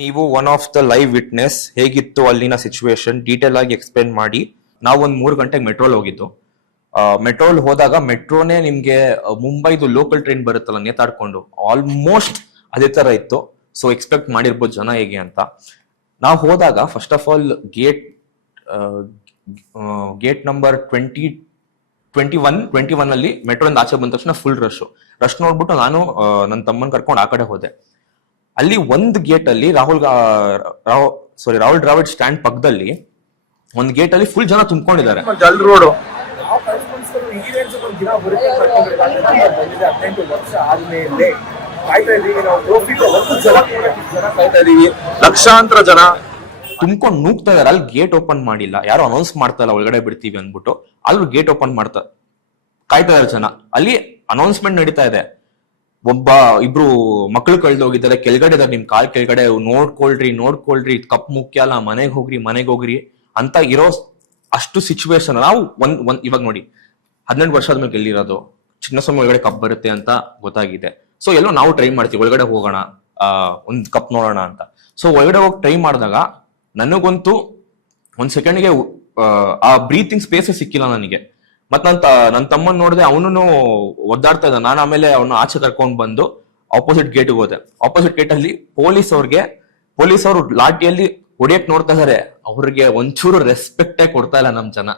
ನೀವು one of the live witness. ಹೇಗಿತ್ತು ಅಲ್ಲಿನ ಸಿಚುವೇಶನ್ ಡೀಟೇಲ್ ಆಗಿ ಎಕ್ಸ್ಪ್ಲೇನ್ ಮಾಡಿ. ನಾವು ಒಂದ್ 3 ಗಂಟೆಗೆ ಮೆಟ್ರೋಲ್ ಹೋಗಿದ್ದು. ಮೆಟ್ರೋಲ್ ಹೋದಾಗ ಮೆಟ್ರೋನೇ ನಿಮ್ಗೆ ಮುಂಬೈದು ಲೋಕಲ್ ಟ್ರೈನ್ ಬರುತ್ತಲ್ಲ ನೇತಾಡ್ಕೊಂಡು, ಆಲ್ಮೋಸ್ಟ್ ಅದೇ ತರ ಇತ್ತು. ಸೊ ಎಕ್ಸ್ಪೆಕ್ಟ್ ಮಾಡಿರ್ಬೋದು ಜನ ಹೇಗೆ ಅಂತ. ನಾವು ಹೋದಾಗ first of all gate number 21 ಅಲ್ಲಿ ಮೆಟ್ರೋಯಿಂದ ಆಚೆ ಬಂದ ತಕ್ಷಣ ಫುಲ್ ರಶ್ ನೋಡ್ಬಿಟ್ಟು ನಾನು ನನ್ನ ತಮ್ಮನ್ ಕರ್ಕೊಂಡು ಆ ಕಡೆ ಹೋದೆ. ಅಲ್ಲಿ ಒಂದು ಗೇಟ್ ಅಲ್ಲಿ ರಾಹುಲ್ ದ್ರಾವಿಡ್ ಸ್ಟ್ಯಾಂಡ್ ಪಕ್ಕದಲ್ಲಿ ಒಂದು ಗೇಟ್ ಅಲ್ಲಿ ಫುಲ್ ಜನ ತುಂಬಿಕೊಂಡಿದ್ದಾರೆ. ಲಕ್ಷಾಂತರ ಜನ ತುಂಬ್ಕೊಂಡು ನೂಗ್ತಾ ಇದಾರೆ. ಅಲ್ಲಿ ಗೇಟ್ ಓಪನ್ ಮಾಡಿಲ್ಲ, ಯಾರು ಅನೌನ್ಸ್ ಮಾಡ್ತಾ ಇಲ್ಲ ಒಳಗಡೆ ಬಿಡ್ತೀವಿ ಅಂದ್ಬಿಟ್ಟು. ಅಲ್ಲಿ ಗೇಟ್ ಓಪನ್ ಕಾಯ್ತಾ ಇದಾರೆ ಜನ. ಅಲ್ಲಿ ಅನೌನ್ಸ್ಮೆಂಟ್ ನಡೀತಾ ಇದೆ, ಇಬ್ರು ಮಕ್ಳು ಕಳ್ದೋಗಿದ್ದಾರೆ, ಕೆಳಗಡೆ ಇದಾರೆ, ನಿಮ್ ಕಾಲ್ ಕೆಳಗಡೆ, ನೋಡ್ಕೊಳ್ರಿ ಕಪ್ ಮುಖ್ಯ ಅಲ್ಲ, ಮನೆಗೆ ಹೋಗ್ರಿ ಅಂತ ಇರೋ ಅಷ್ಟು ಸಿಚುವೇಶನ್. ನಾವು ಇವಾಗ ನೋಡಿ 12 ವರ್ಷ ಆದ್ಮೇಲೆ ಗೆಲ್ಲಿರೋದು, ಚಿನ್ನಸ್ವಾಮಿ ಒಳಗಡೆ ಕಪ್ ಬರುತ್ತೆ ಅಂತ ಗೊತ್ತಾಗಿದೆ. ಸೊ ಎಲ್ಲೋ ನಾವು ಟ್ರೈ ಮಾಡ್ತೀವಿ ಒಳಗಡೆ ಹೋಗೋಣ, ಒಂದ್ ಕಪ್ ನೋಡೋಣ ಅಂತ. ಸೊ ಒಳಗಡೆ ಹೋಗಿ ಟ್ರೈ ಮಾಡಿದಾಗ ನನಗಂತೂ ಒಂದ್ ಸೆಕೆಂಡ್ಗೆ ಆ ಬ್ರೀತಿಂಗ್ ಸ್ಪೇಸ್ ಸಿಕ್ಕಿಲ್ಲ ನನಗೆ. ಮತ್ ನನ್ನ ತಮ್ಮನ್ ನೋಡಿದೆ, ಅವನು ಒದ್ದಾಡ್ತಾ ಇದ್ದ. ನಾನು ಆಮೇಲೆ ಅವನು ಆಚೆ ಕರ್ಕೊಂಡ್ ಬಂದು ಆಪೋಸಿಟ್ ಗೇಟ್ಗೆ ಹೋದೆ. ಆಪೋಸಿಟ್ ಗೇಟ್ ಅಲ್ಲಿ ಪೊಲೀಸ್ ಅವರು ಲಾಠಿಯಲ್ಲಿ ಹೊಡಿಯಕ್ ನೋಡ್ತಾ ಇದಾರೆ. ಅವ್ರಿಗೆ ಒಂಚೂರು ರೆಸ್ಪೆಕ್ಟೇ ಕೊಡ್ತಾ ಇಲ್ಲ ನಮ್ ಜನ.